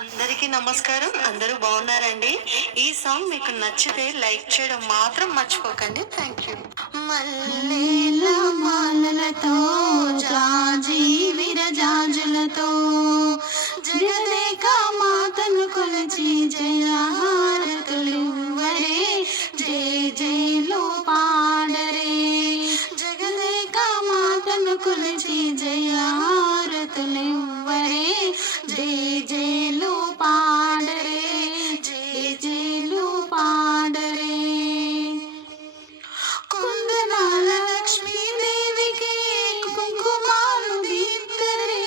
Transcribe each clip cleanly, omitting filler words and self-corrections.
అందరికీ నమస్కారం. అందరూ బాగున్నారండి? ఈ సాంగ్ మీకు నచ్చితే లైక్ చేయడం మాత్రం మర్చిపోకండి. Thank you. మల్లెల మాలలతో జాజి విరజాజులతో జగదేక మాతను కొలచి జయహారతులివ్వరే, జయ జయలు పాడరే. జగదేక మాతను కొలచి జయహారతులివ్వరే, జయ జయలు పాడరే, జయ జయలు పాడరే. కుందనాల లక్ష్మీదేవికి కుంకుమాలు దిద్దరే,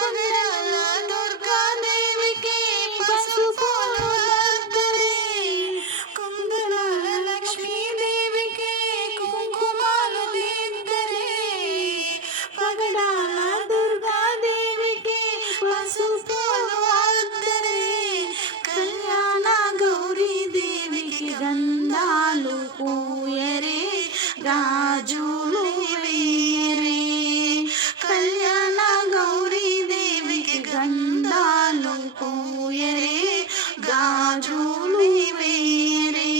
పగడాల దుర్గాదేవికి పసుపులు దద్దరే. కుందనాల లక్ష్మీదేవికి కుంకుమాలు దిద్దరే, పగడాల దుర్గాదేవికి పసుపులు అద్దరే. కళ్యాణ గౌరీ దేవికి గంధాలు పూయరే, గాజులు వేయరే. కళ్యాణ గౌరీ దేవికి గంధాలు పూయరే, గాజులు వేయరే.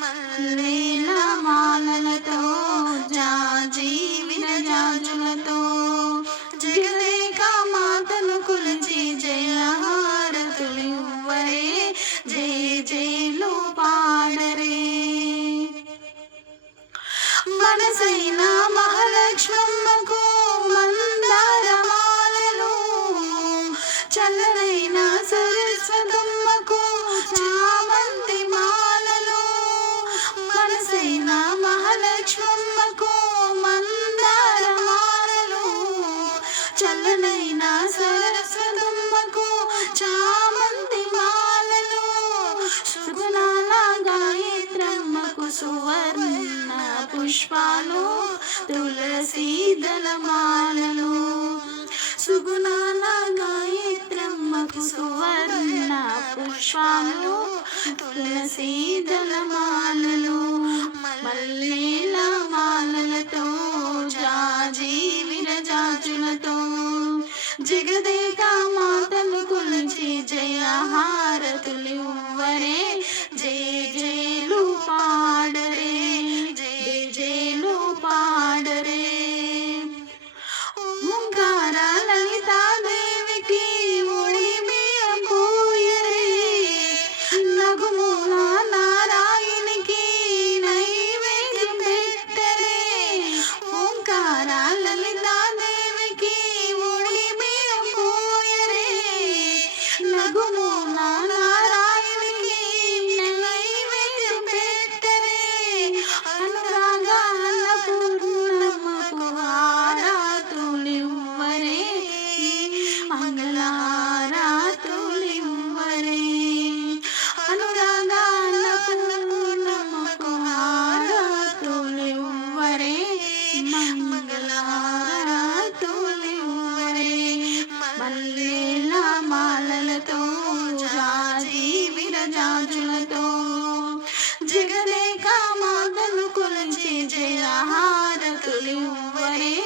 మల్లెల మాలలతో జాజి విరజాజులతో జగదేక మాతను కొలిచి జయహారతులివ్వరే, జయ జయలు పాడరే. మనసైన మహాలక్ష్మమ్మకు మందారమాలలు, చల్లనైన సరస్వతమ్మకు చామంతి మాలలు. మనసైన మహాలక్ష్మమ్మకు మందారమాలలు, చల్లనైన సరస్వతమ్మకు చామంతి మాలలు. సుగుణాల గాయత్రమ్మకు సువర్ణ పుష్పాలు, తులసి దళమాలలు. సుగుణాల గాయత్రమ్మకు సువర్ణ పుష్పాలు, తులసి దళమాలలు. మల్లెల మాలలతో జాజి విరజాజులతో జగదేక మాతను కొలిచి జయహారతులివ్వరే, జయ జయలు పాడరే, జయ జయలు పాడరే. ఓంకార లలితాదేవికి ఒడిబియ్యం పూయరే, నగుమూల నారాయణికి నైవేద్యం పెట్టరే. ఓంకార లలితాదేవికి ఒడిబియ్యం పూయరే, నగుమూల నారాయణికి నైవేద్యం పెట్టరే. అనురాగాల పూర్ణమ్మకు హారతులివ్వరే, మంగళహారతులివ్వరే. అనురాగాల పూర్ణమ్మకు హారతులివ్వరే, మంగళహారతులివ్వరే. మల్లెల మాలలతో జాజి విరజాజులతో జగదేక మాతను కొలిచి జయహారతులివ్వరే,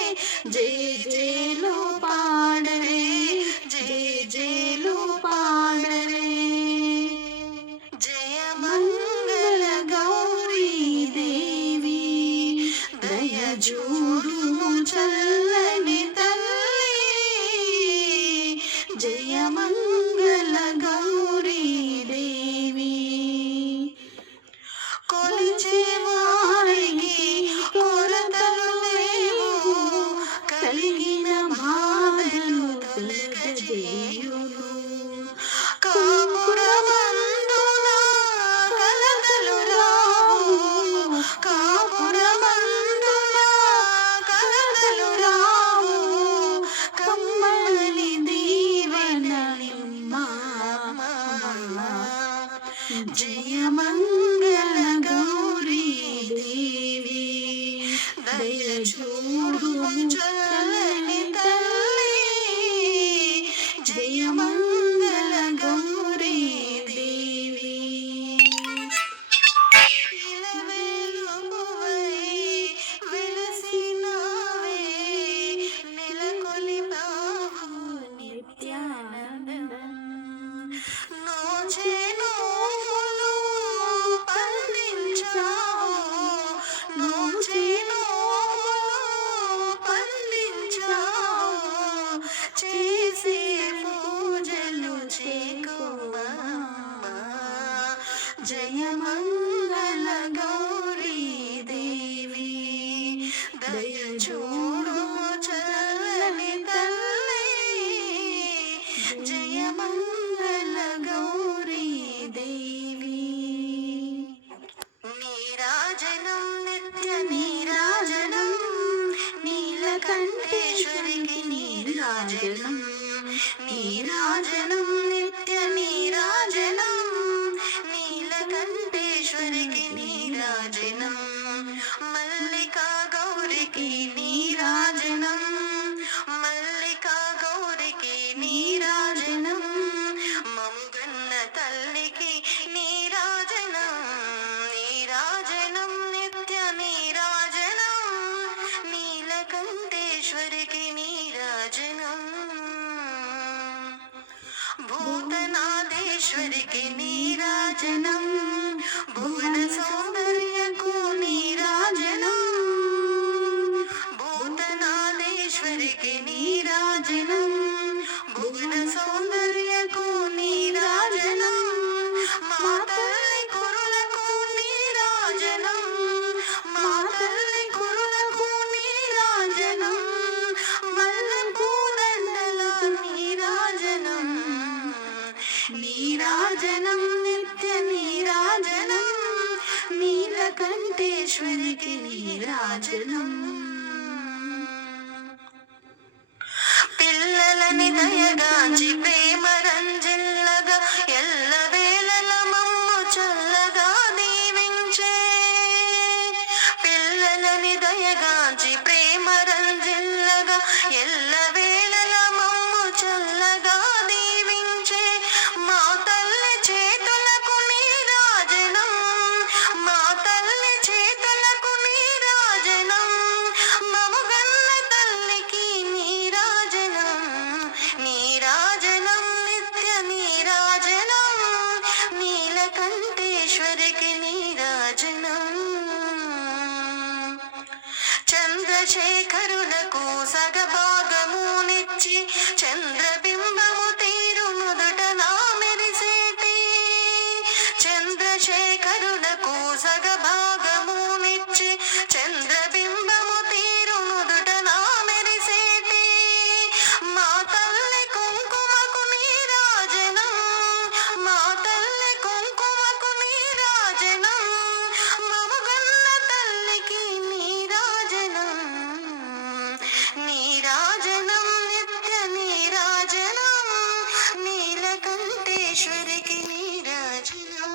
జయ జయలు పాడరే, జయ జయలు పాడరే. జయ మంగళ గౌరీ దేవి దయ చూడు చల్లని తల్లి. జయ మంగళ గౌరీ దేవి కొలిచే వారికి కొరతలు లేవు, కలిగిన బాధలు తొలగజేయును. కాపురమందున కలతలు రావు, కాపురమందున కలతలు రావు. కమ్మని దీవెనలిమ్మా, జయ మంగళ గౌరీ దేవి దయ చూడు చల్లని తల్లి. జయ మంగళ గౌరీ దేవి. ఇలవేలుపువై వెలసినావే, నెలకొలిపావు నిత్యానంద చేసే పూజలు చేకుమా జయమంగళ గౌరీ దేవి దయ చూడు చల్లని తల్లి జయమంగళ గౌరీ దేవి నీరాజనం నిత్య నీరాజనం నీలకంఠేశ్వరికి నీరాజనం నీరాజనం నిత్య నీరాజనం నీలకంఠేశ్వరికి నీరాజనం మల్లికా గౌరికి నీరాజనం మల్లికా గౌరికి నీరాజనం మముగన్న తల్లికి నీరాజనం నీరాజనం నిత్య నీరాజనం నీలకంఠేశ్వరికి నీరాజనం భూతనాథేశ్వరికి నీరాజనం భువన సౌందర్యకు నీరాజనం భూతనాథేశ్వరికి నీరాజనం భువన సౌందర్యకు నీరాజనం మా తల్లి కురులకు నీరాజనం మా తల్లి కురులకు నీరాజనం మల్లె పూదండల నీరాజనం నీరాజనం నిత్య నీరాజనం నీలకంఠేశ్వరికి నీరాజనం పిల్లలని దయగాంచి ప్రేమ రంజిల్లగా ఎల్లవేళల మమ్ము చల్లగా దీవించే పిల్లలని దయగాంచి ప్రేమ రంజిల్లగా ఎల్లవేళల మమ్ము చల్లగా దీవించే మా తల్లి చేతులకు నీరాజనం మా తల్లి చేతులకు నీరాజనం మముగన్న తల్లికి నీరాజనం నీరాజనం నిత్య నీరాజనం నీలకంఠేశ్వరికి నీరాజనం చంద్రశేఖరులకు సగభాగమునిచ్చి చంద్రబింబము తీరు నుదుట నా మెరిసేటి చంద్రశేఖరులకు సగభాగమునిచ్చి చంద్రబింబము తీరు నుదుట నా మెరిసేటి మా తల్లి కుంకుమకు నీరాజనం మా తల్లి కుంకుమకు నీరాజనం మముగన్న తల్లికి నీరాజనం నీరాజనం నిత్య నీరాజనం నీలకంఠేశ్వరికి నీరాజనం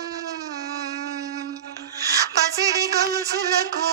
పసిడి గొలుసులకు